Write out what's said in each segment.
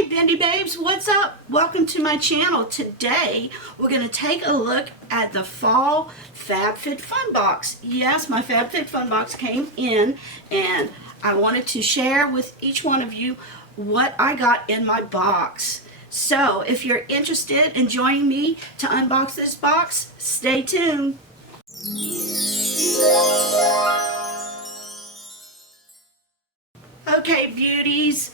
Hey Bindi babes, what's up? Welcome to my channel. Today we're going to take a look at the fall Fab Fit Fun box. Yes, my Fab Fit Fun box came in and I wanted to share with each one of you what I got in my box. So if you're interested in joining me to unbox this box, stay tuned. Okay beauties,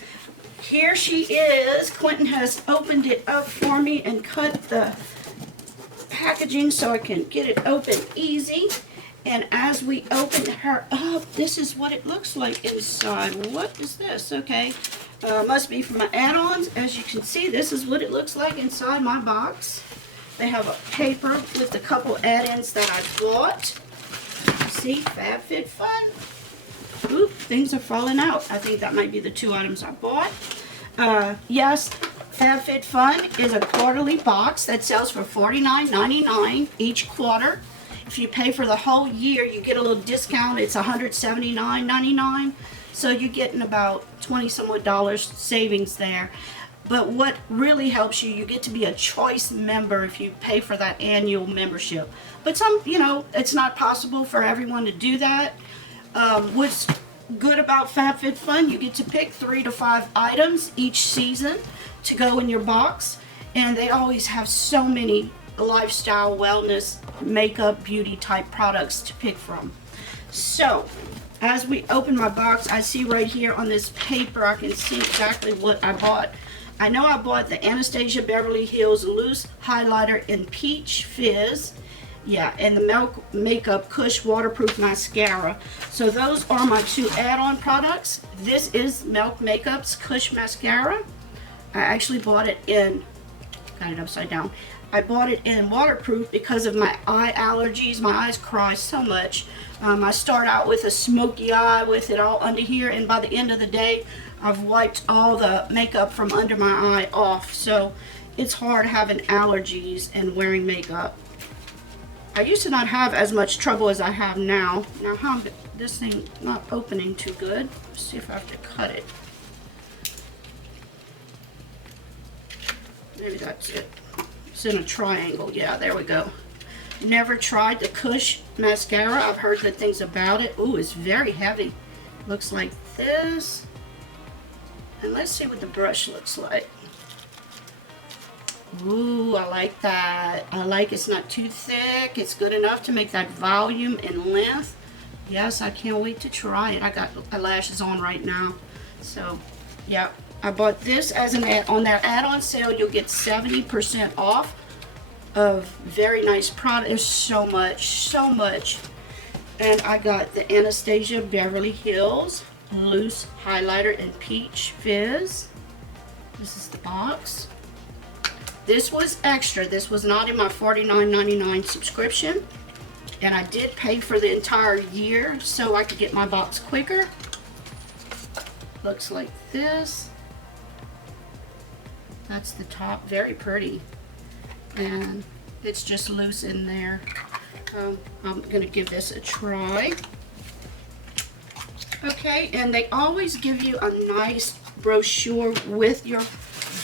here she is. Quentin has opened it up for me and cut the packaging so I can get it open easy. And as we open her up, this is what it looks like inside. What is this? Okay, must be for my add-ons. As you can see, this is what it looks like inside my box. They have a paper with a couple add-ins that I bought. See, Fab Fit Fun. Oop, things are falling out. I think that might be the two items I bought. Yes, Fab Fit Fun is a quarterly box that sells for $49.99 each quarter. If you pay for the whole year, you get a little discount. It's $179.99. So you're getting about 20 some odd dollars savings there. But what really helps you, you get to be a choice member if you pay for that annual membership. But some, it's not possible for everyone to do that. What's good about Fab Fit Fun, you get to pick 3 to 5 items each season to go in your box, and they always have so many lifestyle, wellness, makeup, beauty type products to pick from. So as we open my box, I see right here on this paper, I can see exactly what I bought. I know I bought the Anastasia Beverly Hills Loose Highlighter in Peach Fizz. Yeah, and the Milk Makeup Kush Waterproof Mascara. So those are my two add-on products. This is Milk Makeup's Kush Mascara. I actually bought it in, got it upside down. I bought it in waterproof because of my eye allergies. My eyes cry so much. I start out with a smoky eye with it all under here, and by the end of the day, I've wiped all the makeup from under my eye off. So it's hard having allergies and wearing makeup. I used to not have as much trouble as I have now. Now, how this thing not opening too good. Let's see if I have to cut it. Maybe that's it. It's in a triangle. Yeah, there we go. Never tried the Kush mascara. I've heard good things about it. Ooh, it's very heavy. Looks like this. And let's see what the brush looks like. Ooh, I like that. I like it's not too thick. It's good enough to make that volume and length. Yes, I can't wait to try it. I got eyelashes on right now. So, yeah. I bought this as an on their add-on sale. You'll get 70% off of very nice product. There's so much. And I got the Anastasia Beverly Hills Loose Highlighter in Peach Fizz. This is the box. This was extra. This was not in my $49.99 subscription. And I did pay for the entire year so I could get my box quicker. Looks like this. That's the top. Very pretty. And it's just loose in there. I'm going to give this a try. Okay, and they always give you a nice brochure with your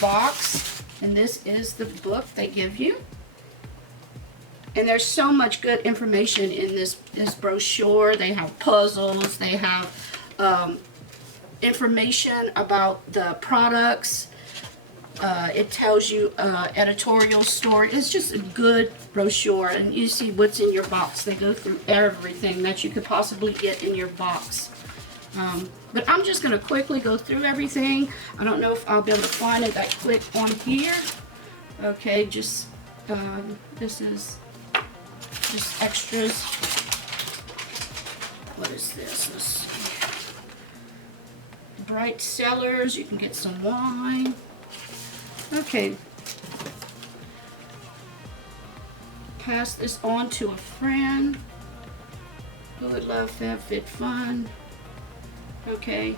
box. And this is the book they give you. And there's so much good information in this brochure. They have puzzles. They have information about the products. It tells you editorial story. It's just a good brochure. And you see what's in your box. They go through everything that you could possibly get in your box. But I'm just going to quickly go through everything. I don't know if I'll be able to find it that quick on here. Okay, just this is just extras. What is this? This Bright Cellars. You can get some wine. Okay. Pass this on to a friend who would love Fab Fit Fun. Okay,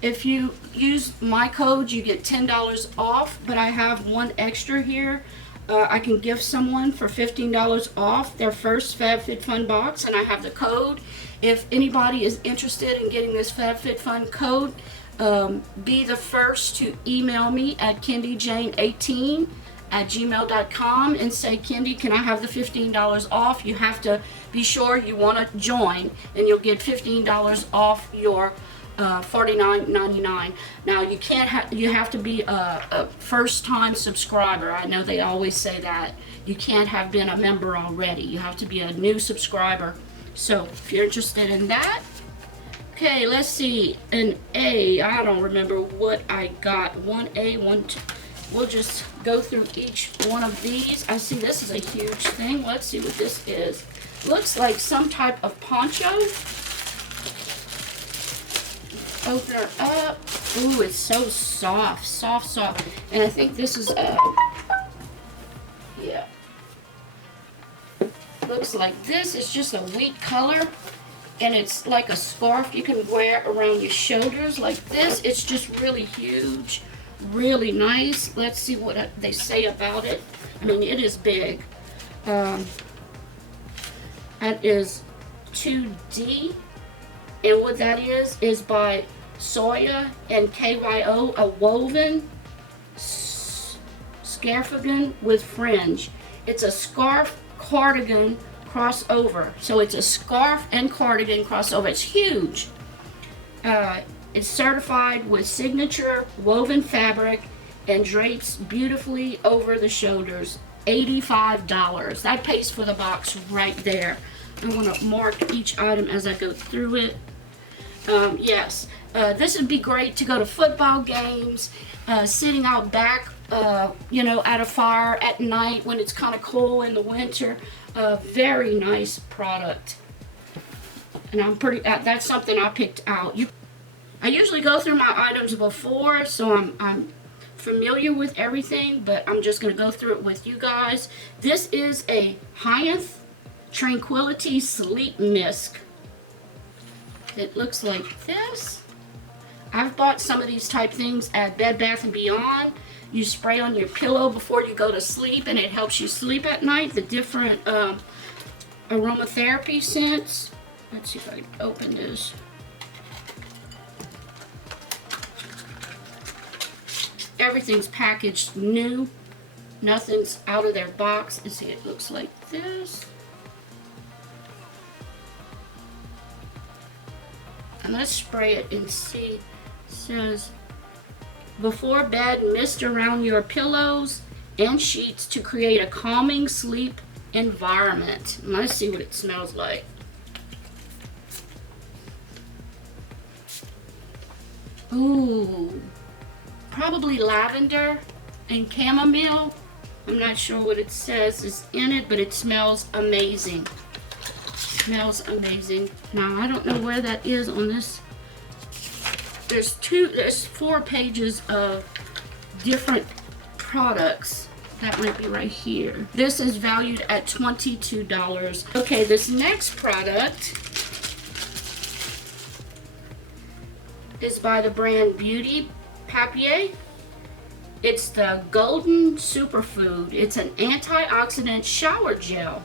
if you use my code you get $10 off, but I have one extra here. I can gift someone for $15 off their first Fab Fit Fun box, and I have the code. If anybody is interested in getting this Fab Fit Fun code, be the first to email me at kendyjane18@gmail.com and say, Kendy, can I have the $15 off? You have to be sure you want to join, and you'll get $15 off your $49.99. Now you can't you have to be a first-time subscriber. I know they always say that. You can't have been a member already. You have to be a new subscriber. So if you're interested in that. Okay, let's see. An A. I don't remember what I got. 1A, 1, 2. We'll just go through each one of these. I see this is a huge thing. Let's see what this is. Looks like some type of poncho. Open her up. Ooh, it's so soft, soft. And I think this is yeah. Looks like this. It's just a wheat color, and it's like a scarf you can wear around your shoulders like this. It's just really huge, really nice. Let's see what they say about it. I mean, it is big. That is 2D, and what that is by Soya and KYO, a woven scarfigan with fringe. It's a scarf cardigan crossover. So it's a scarf and cardigan crossover. It's huge. It's certified with signature woven fabric and drapes beautifully over the shoulders. $85. That pays for the box right there. I'm going to mark each item as I go through it. Yes, this would be great to go to football games, sitting out back, you know, at a fire at night when it's kind of cool in the winter. Very nice product. And I'm pretty, that's something I picked out. I usually go through my items before, so I'm familiar with everything, but I'm just going to go through it with you guys. This is a Hyacinth Tranquility Sleep Mist. It looks like this. I've bought some of these type things at Bed Bath & Beyond. You spray on your pillow before you go to sleep, and it helps you sleep at night. The different aromatherapy scents. Let's see if I can open this. Everything's packaged new. Nothing's out of their box. And see, it looks like this. And let's spray it and see. It says, before bed, mist around your pillows and sheets to create a calming sleep environment. And let's see what it smells like. Ooh, probably lavender and chamomile. I'm not sure what it says is in it, but it smells amazing. Smells amazing. Now I don't know where that is on this. There's 4 pages of different products. That might be right here. This is valued at $22. Okay, this next product is by the brand Beauty Papier. It's the Golden Superfood. It's an antioxidant shower gel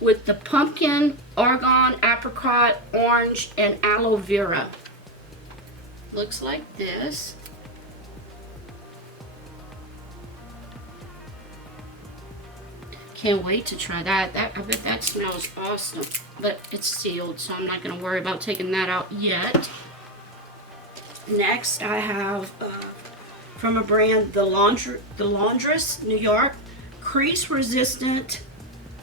with the pumpkin, argan, apricot, orange, and aloe vera. Looks like this. Can't wait to try that. I bet that smells awesome. But it's sealed, so I'm not going to worry about taking that out yet. Next, I have from a brand, The Laundress, New York, Crease Resistant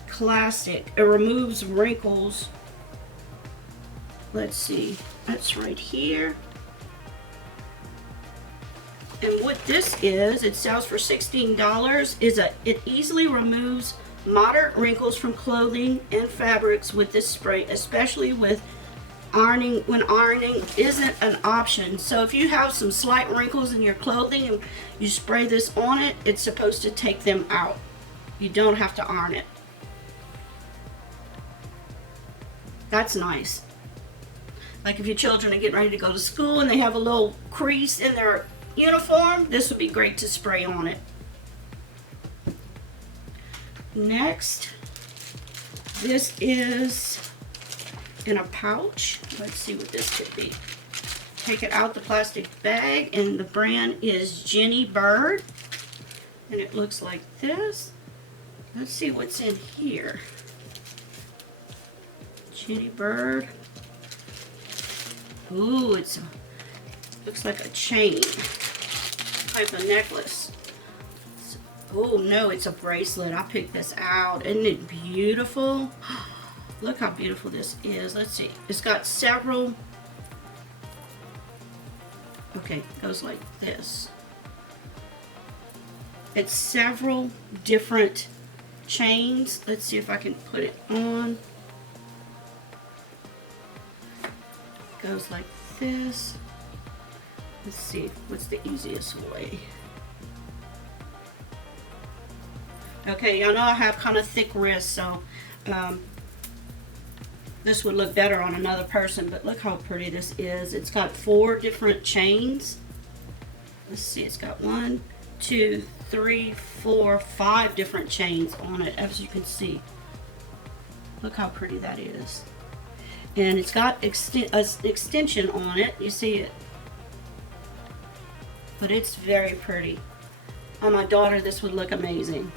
Classic. It removes wrinkles. Let's see. That's right here. And what this is, it sells for $16, it easily removes moderate wrinkles from clothing and fabrics with this spray, especially with ironing, when ironing isn't an option. So if you have some slight wrinkles in your clothing and you spray this on it, it's supposed to take them out. You don't have to iron it. That's nice. Like if your children are getting ready to go to school and they have a little crease in their uniform, this would be great to spray on it. Next, this is in a pouch. Let's see what this could be. take it out the plastic bag, and the brand is Jenny Bird, and it looks like this. Let's see what's in here. Jenny Bird. Ooh, looks like a chain type of necklace. Oh no, it's a bracelet. I picked this out. Isn't it beautiful? Look how beautiful this is. Let's see. It's got several. Okay, it goes like this. It's several different chains. Let's see if I can put it on. It goes like this. Let's see what's the easiest way. Okay, y'all know I have kind of thick wrists, so this would look better on another person, but look how pretty this is. It's got 4 different chains. Let's see, it's got 1, 2, 3, 4, 5 different chains on it, as you can see. Look how pretty that is. And it's got an extension on it. You see it? But it's very pretty. On my daughter, this would look amazing.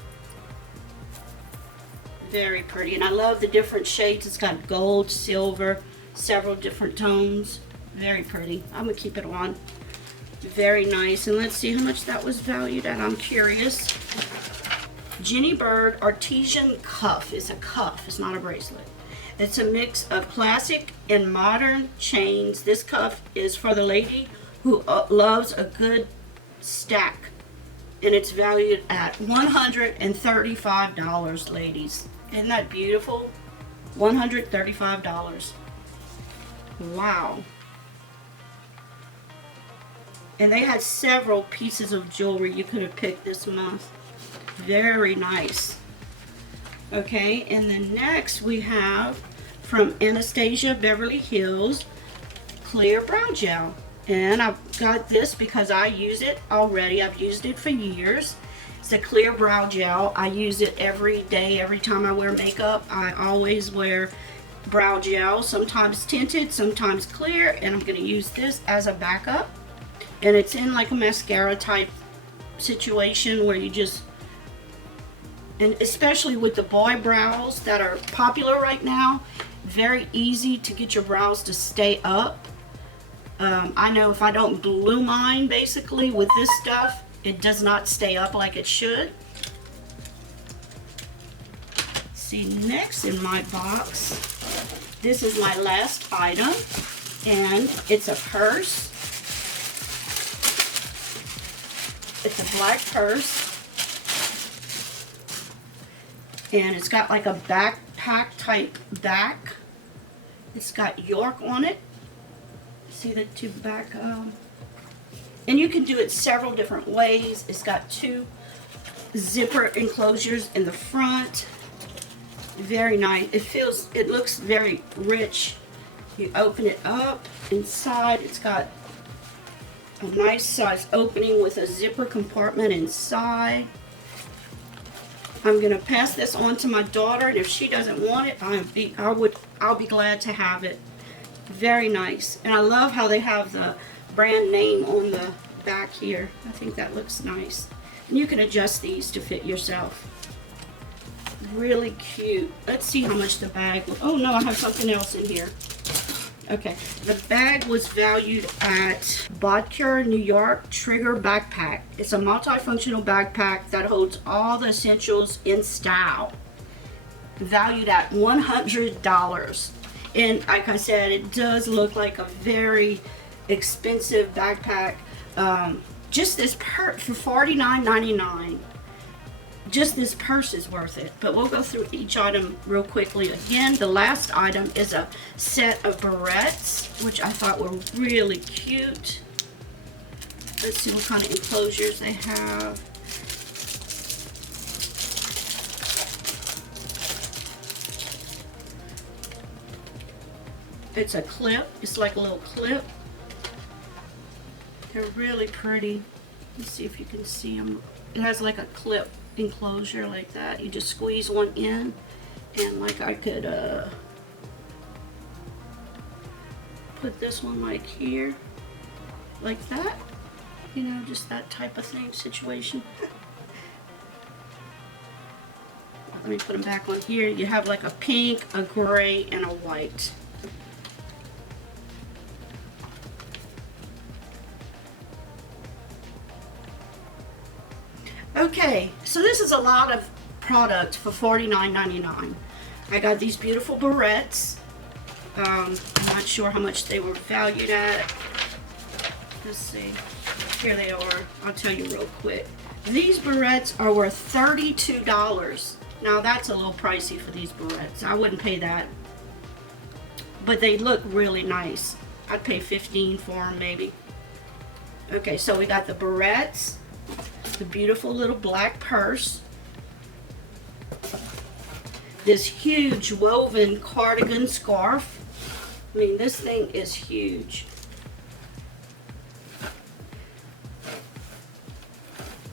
Very pretty, and I love the different shades. It's got gold, silver, several different tones. Very pretty. I'm gonna keep it on. Very nice. And let's see how much that was valued at. I'm curious. Jenny Bird Artesian Cuff. It's a cuff. It's not a bracelet. It's a mix of classic and modern chains. This cuff is for the lady who loves a good stack, and it's valued at $135, ladies. Isn't that beautiful? $135. Wow. And they had several pieces of jewelry you could have picked this month. Very nice. Okay, and then next we have from Anastasia Beverly Hills Clear Brow Gel. And I've got this because I use it already. I've used it for years. It's a clear brow gel. I use it every day, every time I wear makeup. I always wear brow gel, sometimes tinted, sometimes clear, and I'm going to use this as a backup. And it's in like a mascara type situation where you just, and especially with the boy brows that are popular right now, very easy to get your brows to stay up. I know if I don't glue mine, basically, with this stuff, it does not stay up like it should. See, next in my box, this is my last item, and it's a purse. It's a black purse, and it's got like a backpack type back. It's got York on it. See the 2 back, and you can do it several different ways. It's got 2 zipper enclosures in the front. Very nice. It looks very rich. You open it up. Inside, it's got a nice size opening with a zipper compartment inside. I'm gonna pass this on to my daughter, and if she doesn't want it, I'll be glad to have it. Very nice. And I love how they have the brand name on the back here. I think that looks nice. And you can adjust these to fit yourself. Really cute. Let's see how much the bag. Oh no, I have something else in here. Okay, the bag was valued at Brochure, New York Trigger Backpack. It's a multifunctional backpack that holds all the essentials in style. Valued at $100. And like I said, it does look like a very expensive backpack. Just this purse for $49.99. Just this purse is worth it. But we'll go through each item real quickly. Again, the last item is a set of barrettes, which I thought were really cute. Let's see what kind of enclosures they have. It's a clip. It's like a little clip. They're really pretty. Let's see if you can see them. It has like a clip enclosure like that. You just squeeze one in, and like I could put this one like here, like that. You know, just that type of thing, situation. Let me put them back on here. You have like a pink, a gray, and a white. Okay, so this is a lot of product for $49.99. I got these beautiful barrettes. I'm not sure how much they were valued at. Let's see. Here they are. I'll tell you real quick. These barrettes are worth $32. Now that's a little pricey for these barrettes. I wouldn't pay that. But they look really nice. I'd pay $15 for them maybe. Okay, so we got the barrettes, the beautiful little black purse, this huge woven cardigan scarf. I mean, this thing is huge.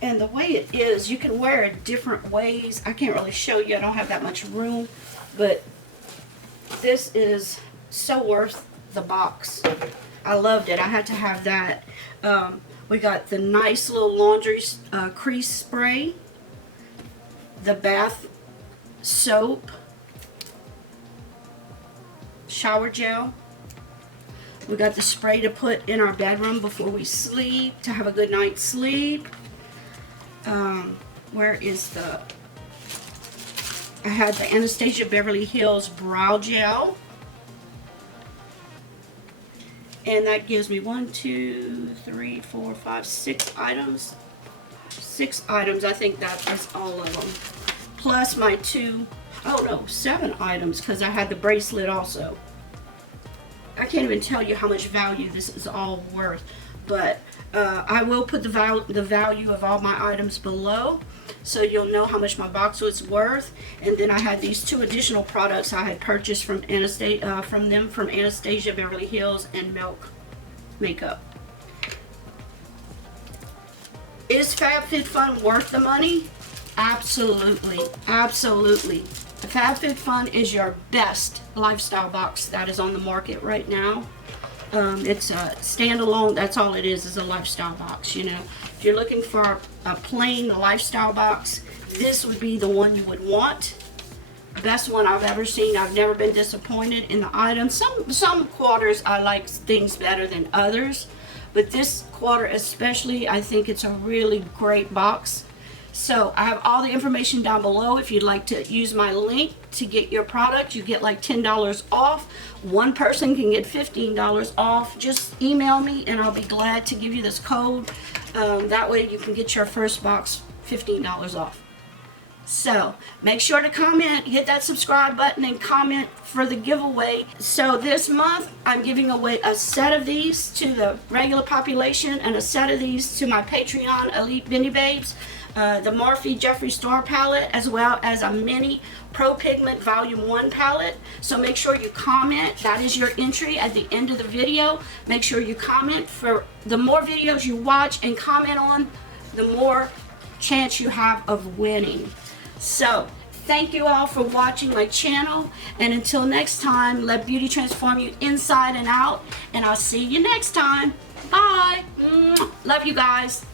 And the way it is, you can wear it different ways. I can't really show you, I don't have that much room, but this is so worth the box. I loved it. I had to have that. We got the nice little laundry crease spray, the bath soap, shower gel. We got the spray to put in our bedroom before we sleep, to have a good night's sleep. Where is the... I had the Anastasia Beverly Hills Brow Gel. And that gives me 1, 2, 3, 4, 5, 6 items. 6 items. I think that is all of them. Plus my 7 items, because I had the bracelet also. I can't even tell you how much value this is all worth. But I will put the value of all my items below, so you'll know how much my box was worth. And then I had these 2 additional products I had purchased from Anastasia Beverly Hills and Milk Makeup. Is Fabfitfun worth the money? Absolutely, absolutely. Fabfitfun is your best lifestyle box that is on the market right now. It's a standalone, that's all it is a lifestyle box, you know. If you're looking for a plain lifestyle box, this would be the one you would want. Best one I've ever seen. I've never been disappointed in the items. Some quarters I like things better than others, but this quarter especially, I think it's a really great box. So I have all the information down below. If you'd like to use my link to get your product, you get like $10 off. One person can get $15 off. Just email me and I'll be glad to give you this code. That way you can get your first box $15 off. So make sure to comment, hit that subscribe button, and comment for the giveaway. So this month I'm giving away a set of these to the regular population and a set of these to my Patreon Elite Bindi Babes. The Morphe Jeffree Star palette, as well as a mini Pro Pigment Volume 1 palette. So make sure you comment. That is your entry at the end of the video. Make sure you comment. For the more videos you watch and comment on, the more chance you have of winning. So thank you all for watching my channel, and until next time, let beauty transform you inside and out, and I'll see you next time. Bye. Love you guys.